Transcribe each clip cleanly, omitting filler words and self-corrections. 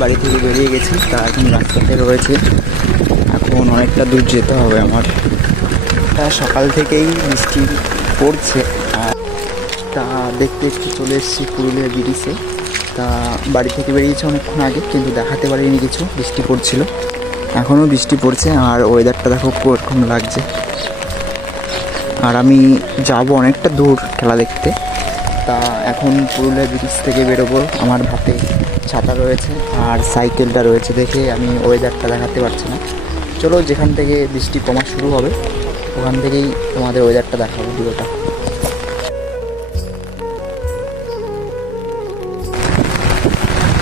বাড়ি থেকে বেরিয়ে গেছি, তা এখন রাস্তাতে রয়েছে। এখন অনেকটা দূর যেতে হবে আমার। তা সকাল থেকেই বৃষ্টি পড়ছে, আর তা দেখতে একটু চলে এসেছি পুরুলিয়া ব্রিজে। তা বাড়ি থেকে বেরিয়েছে অনেকক্ষণ আগে, কিন্তু দেখাতে পারিনি কিছু, বৃষ্টি পড়ছিল। এখনও বৃষ্টি পড়ছে, আর ওয়েদারটা দেখো কীরকম লাগছে। আর আমি যাব অনেকটা দূর খেলা দেখতে। তা এখন পুরুলিয়া ব্রিজ থেকে বেরোবো। আমার হাতে ছাতা রয়েছে আর সাইকেলটা রয়েছে দেখে আমি ওয়েদারটা দেখাতে পারছি না। চলো, যেখান থেকে বৃষ্টি কমা শুরু হবে ওখান থেকেই তোমাদের ওয়েদারটা দেখাবো ভিডিওটা।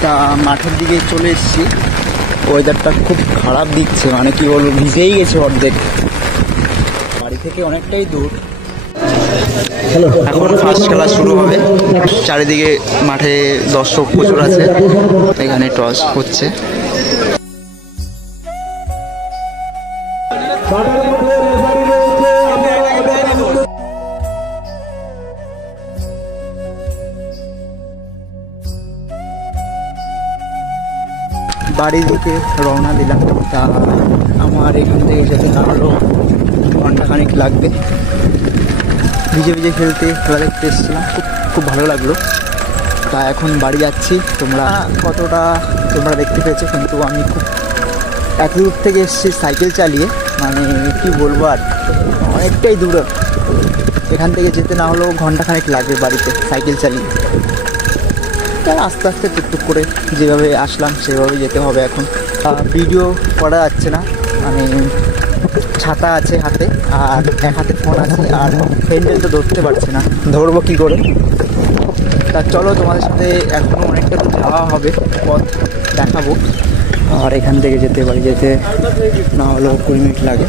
তা মাঠের দিকে চলে এসেছি। ওয়েদারটা খুব খারাপ দিচ্ছে, মানে কি বলবো, ভিজেই গেছে অর্ধেক। বাড়ি থেকে অনেকটাই দূর। এখন ফার্স্ট খেলা শুরু হবে। চারিদিকে মাঠে দর্শক প্রচুর আছে, এখানে টস হচ্ছে। বাড়ির দিকে রওনা দিলাম। তা আমার এখান থেকে যেতে না হলেও ঘন্টাখানিক লাগবে। ভিজে ভিজে খেলতে খেলা দেখতে এসেছিলাম, খুব ভালো লাগলো। তা এখন বাড়ি যাচ্ছি। কতটা তোমরা দেখতে পেয়েছো, কিন্তু আমি খুব এত দূর থেকে এসেছি সাইকেল চালিয়ে, মানে কি বলবো, আর অনেকটাই দূর। এখান থেকে যেতে না হলেও ঘন্টাখানিক লাগবে বাড়িতে সাইকেল চালিয়ে। তার আস্তে আস্তে টুকটুক করে যেভাবে আসলাম সেভাবে যেতে হবে। এখন ভিডিও করা যাচ্ছে না, মানে ছাতা আছে হাতে আর এক হাতে ফোন আছে, আর হ্যান্ডেল তো ধরতে পারছি না, ধরবো কী করে। তা চলো, তোমাদের সাথে এখনও অনেকটা তো যাওয়া হবে, পথ দেখাবো। আর এখান থেকে বাড়ি যেতে না হলেও 20 মিনিট লাগে।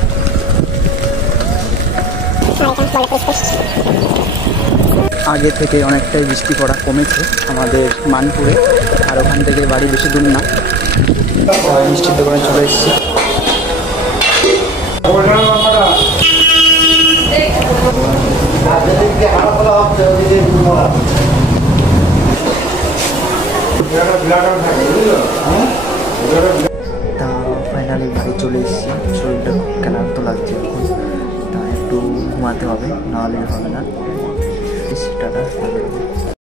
আগে থেকে অনেকটাই বৃষ্টি পড়া কমেছে আমাদের মানপুরে, আর ওখান থেকে বাড়ি বেশি দূর না। মিষ্টির দোকানে চলে এসেছি। তা ফাইনালি বাড়ি চলে এসেছি। শরীরটা ক্লান্ত লাগছে এখন, তা একটু ঘুমাতে হবে, নাহলে হবে না। টাটা।